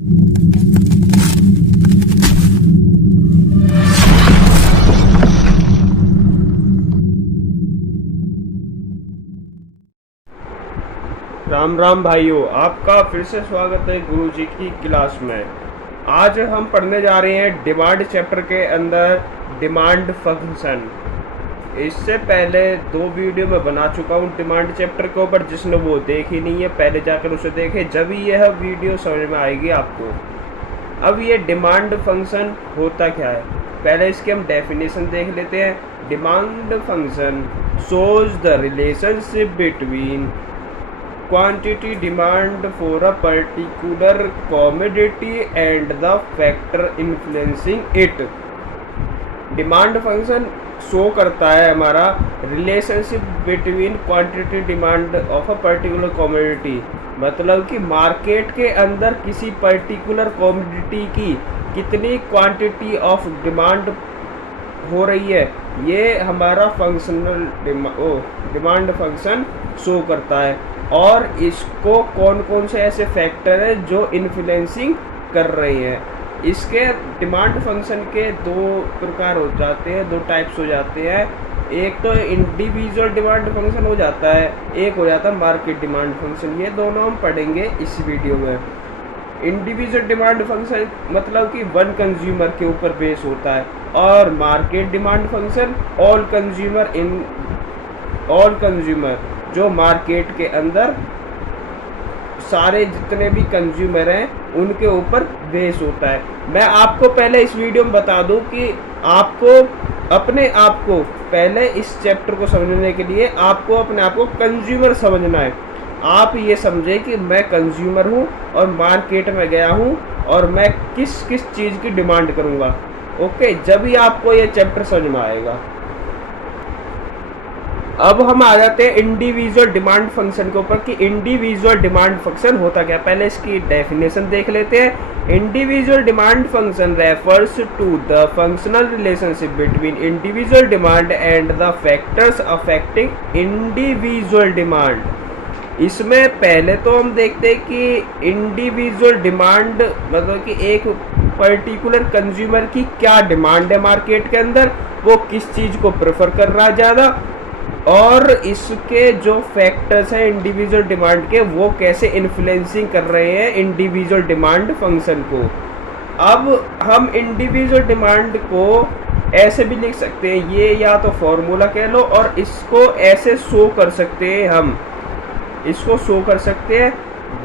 राम राम भाइयों, आपका फिर से स्वागत है गुरुजी की क्लास में। आज हम पढ़ने जा रहे हैं डिमांड चैप्टर के अंदर डिमांड फंक्शन। इससे पहले 2 वीडियो में बना चुका हूँ डिमांड चैप्टर के ऊपर, जिसने वो देखी नहीं है पहले जाकर उसे देखे, जब यह वीडियो समझ में आएगी आपको। अब ये डिमांड फंक्शन होता क्या है, पहले इसकी हम डेफिनेशन देख लेते हैं। Demand function shows the relationship between quantity demand for a particular commodity and the factor influencing it। Demand function show करता है हमारा relationship between quantity demand of a particular commodity, मतलब कि मार्केट के अंदर किसी पर्टिकुलर कमोडिटी की कितनी क्वांटिटी ऑफ डिमांड हो रही है, ये हमारा फंक्शनल डिमांड फंक्शन शो करता है। और इसको कौन कौन से ऐसे फैक्टर हैं जो इन्फ्लुएंसिंग कर रहे हैं। इसके डिमांड फंक्शन के 2 प्रकार हो जाते हैं, 2 टाइप्स हो जाते हैं। एक तो इंडिविजुअल डिमांड फंक्शन हो जाता है, एक हो जाता है मार्केट डिमांड फंक्शन। ये दोनों हम पढ़ेंगे इस वीडियो में। इंडिविजुअल डिमांड फंक्शन मतलब कि वन कंज्यूमर के ऊपर बेस होता है, और market demand function all consumer जो मार्केट के अंदर सारे जितने भी कंज्यूमर हैं उनके ऊपर बेस होता है। मैं आपको पहले इस वीडियो में बता दूं कि आपको अपने आप को पहले इस चैप्टर को समझने के लिए आपको अपने आप को कंज्यूमर समझना है। आप ये समझे कि मैं कंज्यूमर हूँ और मार्केट में गया हूँ और मैं किस किस चीज़ की डिमांड करूँगा। ओके, जब ही आपको ये चैप्टर समझ में आएगा। अब हम आ जाते हैं इंडिविजुअल डिमांड फंक्शन के ऊपर कि इंडिविजुअल डिमांड फंक्शन होता क्या। पहले इसकी डेफिनेशन देख लेते हैं। Individual demand function refers to the functional relationship between individual demand and the factors affecting individual demand. इसमें पहले तो हम देखते हैं कि इंडिविजुअल डिमांड मतलब कि एक पर्टिकुलर कंज्यूमर की क्या डिमांड है मार्केट के अंदर, वो किस चीज़ को प्रेफर कर रहा है ज़्यादा, और इसके जो फैक्टर्स हैं इंडिविजुअल डिमांड के वो कैसे इन्फ्लुएंसिंग कर रहे हैं इंडिविजुअल डिमांड फंक्शन को। अब हम इंडिविजुअल डिमांड को ऐसे भी लिख सकते हैं, ये या तो फॉर्मूला कह लो, और इसको ऐसे शो कर सकते हैं। हम इसको शो कर सकते हैं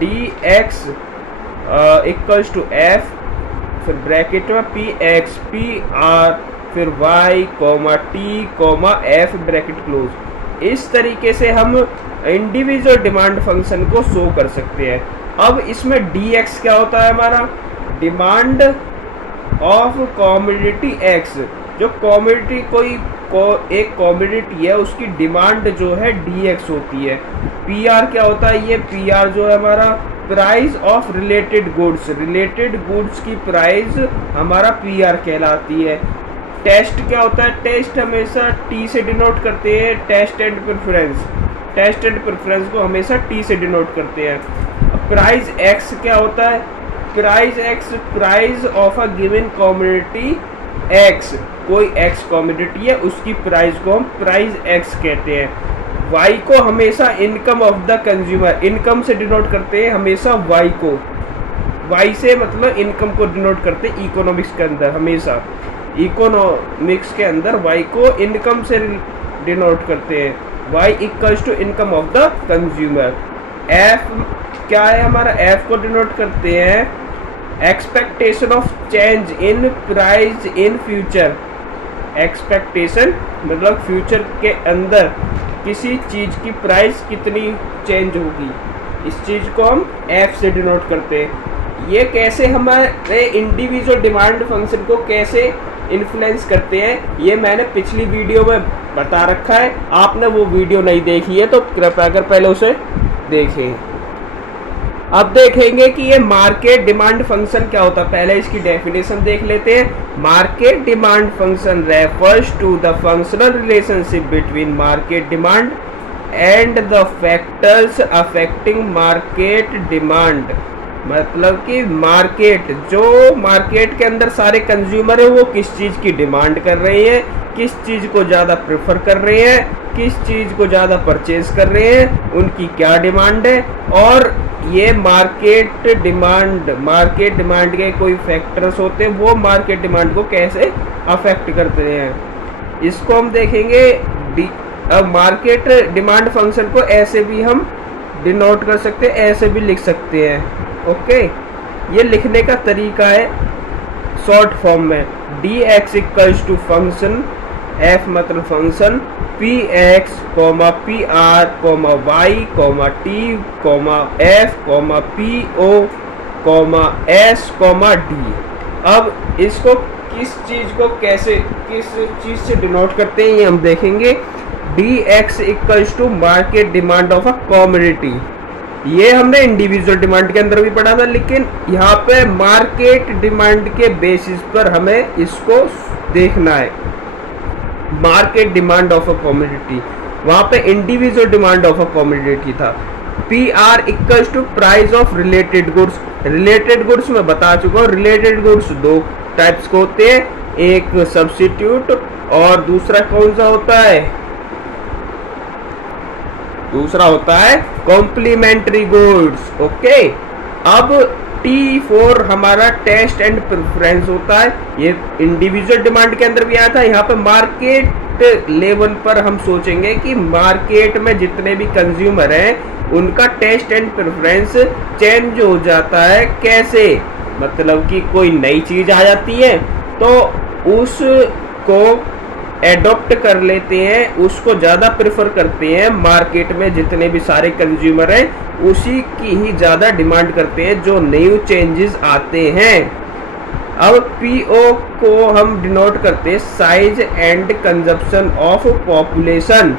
dx इक्वल्स टू f, फिर ब्रैकेट में px pr, फिर y t f bracket close. इस तरीके से हम इंडिविजुअल डिमांड फंक्शन को शो कर सकते हैं। अब इसमें dx क्या होता है, हमारा डिमांड ऑफ कमोडिटी x। जो कमोडिटी एक कमोडिटी है उसकी डिमांड जो है dx होती है। pr क्या होता है, ये pr जो है हमारा प्राइस ऑफ रिलेटेड गुड्स की प्राइस हमारा pr कहलाती है। टेस्ट क्या होता है, टेस्ट हमेशा टी से डिनोट करते हैं। टेस्ट एंड प्रेफरेंस को हमेशा टी से डिनोट करते हैं। प्राइस एक्स क्या होता है, price x price of a given commodity x. कोई एक्स कमोडिटी है उसकी प्राइस को हम प्राइस एक्स कहते हैं। वाई को हमेशा income of the consumer, income से डिनोट करते हैं हमेशा वाई को। वाई से मतलब इनकम को डिनोट करते हैं इकोनॉमिक्स के अंदर, हमेशा इकोनॉमिक्स के अंदर वाई को इनकम से डिनोट करते हैं। Y equals to income of the consumer. F क्या है हमारा, एफ को डिनोट करते हैं expectation of change in price in future. Expectation मतलब फ्यूचर के अंदर किसी चीज़ की प्राइस कितनी चेंज होगी, इस चीज़ को हम एफ से डिनोट करते हैं। ये कैसे हमारे इंडिविजुअल डिमांड फंक्शन को कैसे इन्फ्लुएंस करते हैं, ये मैंने पिछली वीडियो में बता रखा है। आपने वो वीडियो नहीं देखी है तो कृपया कर पहले उसे देखें। अब देखेंगे कि ये मार्केट डिमांड फंक्शन क्या होता है। पहले इसकी डेफिनेशन देख लेते हैं। Market demand function refers to the functional relationship between market demand and the factors affecting market demand. मतलब कि मार्केट, जो मार्केट के अंदर सारे कंज्यूमर है वो किस चीज़ की डिमांड कर रहे हैं, किस चीज़ को ज़्यादा प्रेफर कर रहे हैं, किस चीज़ को ज़्यादा परचेज कर रहे हैं, उनकी क्या डिमांड है। और ये मार्केट डिमांड के कोई फैक्टर्स होते हैं, वो मार्केट डिमांड को कैसे अफेक्ट करते हैं, इसको हम देखेंगे। अब मार्केट डिमांड फंक्शन को ऐसे भी हम डिनोट कर सकते हैं, ऐसे भी लिख सकते हैं। ओके, ये लिखने का तरीका है शॉर्ट फॉर्म में। D X equals to function F मतलब function P X comma P R comma Y comma T comma F comma P O comma S comma D. अब इसको किस चीज़ से डिनोट करते हैं ये हम देखेंगे। D X equals to market demand of a commodity, ये हमने इंडिविजुअल डिमांड के अंदर भी पढ़ा था, लेकिन यहाँ पे मार्केट डिमांड के बेसिस पर हमें इसको देखना है। Market demand of a commodity, वहाँ पे individual demand of a commodity था। P R equals to price of related goods. Related goods मैं बता चुका हूँ, रिलेटेड गुड्स दो टाइप्स के होते हैं, एक सब्स्टिट्यूट और दूसरा कौन सा होता है, दूसरा होता है कॉम्प्लीमेंट्री गुड्स। ओके, अब T4 हमारा टेस्ट एंड प्रेफरेंस होता है, ये इंडिविजुअल डिमांड के अंदर भी आया था। यहाँ पे मार्केट लेवल पर हम सोचेंगे कि मार्केट में जितने भी कंज्यूमर हैं उनका टेस्ट एंड प्रेफरेंस चेंज हो जाता है। कैसे, मतलब कि कोई नई चीज आ जाती है तो उसको एडॉप्ट कर लेते हैं, उसको ज़्यादा प्रेफर करते हैं। मार्केट में जितने भी सारे कंज्यूमर हैं उसी की ही ज़्यादा डिमांड करते हैं जो न्यू चेंजेस आते हैं। अब पीओ को हम डिनोट करते हैं size and consumption of population.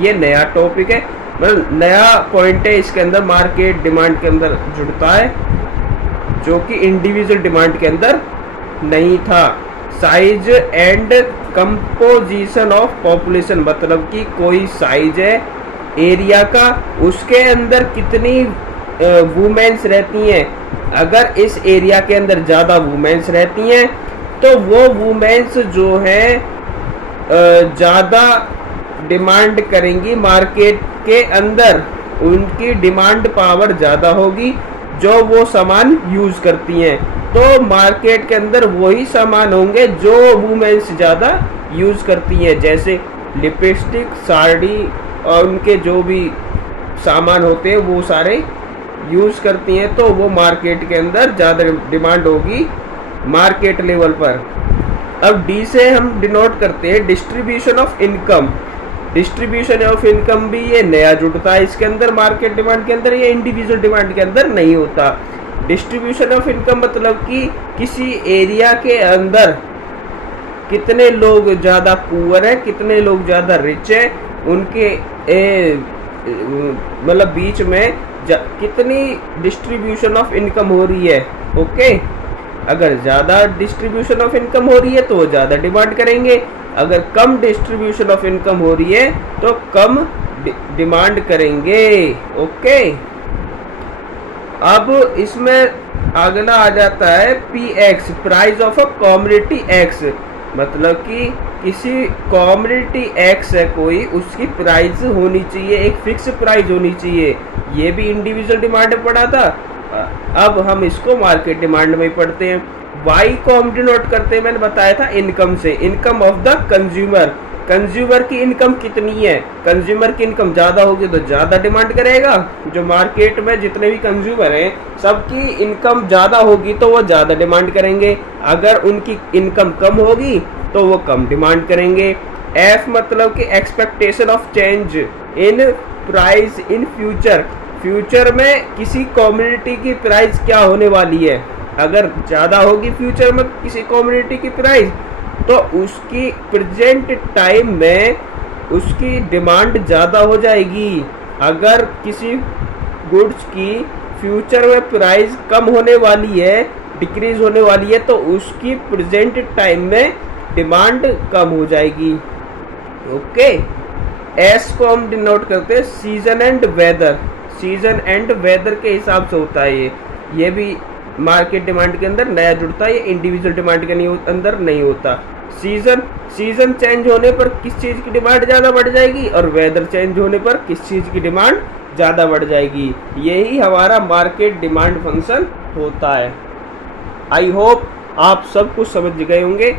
ये नया टॉपिक है, मतलब नया पॉइंट है इसके अंदर, मार्केट डिमांड के अंदर जुड़ता है, जो कि इंडिविजुअल डिमांड के अंदर नहीं था। Size and composition of population, मतलब कि कोई साइज है एरिया का, उसके अंदर कितनी वुमेन्स रहती हैं। अगर इस एरिया के अंदर ज़्यादा वुमेन्स रहती हैं तो वो वुमेन्स जो हैं ज़्यादा डिमांड करेंगी मार्केट के अंदर, उनकी डिमांड पावर ज़्यादा होगी जो वो सामान यूज़ करती हैं। तो मार्केट के अंदर वही सामान होंगे जो वुमेन्स ज़्यादा यूज़ करती हैं, जैसे लिपस्टिक, साड़ी और उनके जो भी सामान होते हैं वो सारे यूज़ करती हैं। तो वो मार्केट के अंदर ज़्यादा डिमांड होगी मार्केट लेवल पर। अब डी से हम डिनोट करते हैं distribution of income. Distribution of income भी ये नया जुड़ता है इसके अंदर, मार्केट डिमांड के अंदर, ये इंडिविजुअल डिमांड के अंदर नहीं होता। डिस्ट्रीब्यूशन ऑफ इनकम मतलब कि किसी एरिया के अंदर कितने लोग ज़्यादा पुअर है, कितने लोग ज़्यादा रिच है, उनके मतलब बीच में कितनी डिस्ट्रीब्यूशन ऑफ इनकम हो रही है। ओके, अगर ज़्यादा डिस्ट्रीब्यूशन ऑफ इनकम हो रही है तो वो ज़्यादा डिमांड करेंगे, अगर कम डिस्ट्रीब्यूशन ऑफ इनकम हो रही है तो कम डिमांड करेंगे। ओके, अब इसमें अगला आ जाता है P x, price of a commodity x, मतलब कि किसी कमोडिटी एक्स है कोई, उसकी प्राइस होनी चाहिए, एक फिक्स प्राइस होनी चाहिए। ये भी इंडिविजुअल डिमांड में पढ़ा था, अब हम इसको मार्केट डिमांड में पढ़ते हैं। वाई को हम डिनोट करते हैं, मैंने बताया था इनकम से, income of the consumer. Consumer की इनकम कितनी है, कंज्यूमर की इनकम ज़्यादा होगी तो ज़्यादा डिमांड करेगा। जो मार्केट में जितने भी कंज्यूमर हैं सबकी इनकम ज़्यादा होगी तो वो ज़्यादा डिमांड करेंगे, अगर उनकी इनकम कम होगी तो वो कम डिमांड करेंगे। एफ मतलब कि expectation of change in price in future, future में किसी कमोडिटी की प्राइस क्या होने वाली है। अगर ज़्यादा होगी फ्यूचर में किसी कमोडिटी की प्राइस तो उसकी प्रेजेंट टाइम में उसकी डिमांड ज़्यादा हो जाएगी। अगर किसी गुड्स की फ्यूचर में प्राइस कम होने वाली है, डिक्रीज होने वाली है, तो उसकी प्रेजेंट टाइम में डिमांड कम हो जाएगी। ओके, एस को हम डिनोट करते हैं season and weather, season and weather के हिसाब से होता है ये भी मार्केट डिमांड के अंदर नया जुड़ता है, ये इंडिविजुअल डिमांड के अंदर नहीं होता। सीजन चेंज होने पर किस चीज़ की डिमांड ज़्यादा बढ़ जाएगी और वेदर चेंज होने पर किस चीज़ की डिमांड ज़्यादा बढ़ जाएगी, यही हमारा मार्केट डिमांड फंक्शन होता है। आई होप आप सब कुछ समझ गए होंगे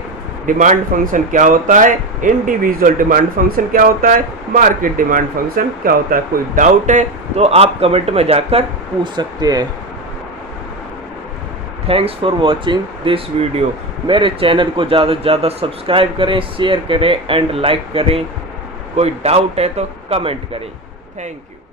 डिमांड फंक्शन क्या होता है, इंडिविजुअल डिमांड फंक्शन क्या होता है, मार्केट डिमांड फंक्शन क्या होता है। कोई डाउट है तो आप कमेंट में जाकर पूछ सकते हैं। Thanks for watching this video. मेरे चैनल को ज़्यादा से ज़्यादा सब्सक्राइब करें, शेयर करें एंड लाइक करें। कोई डाउट है तो कमेंट करें। Thank you.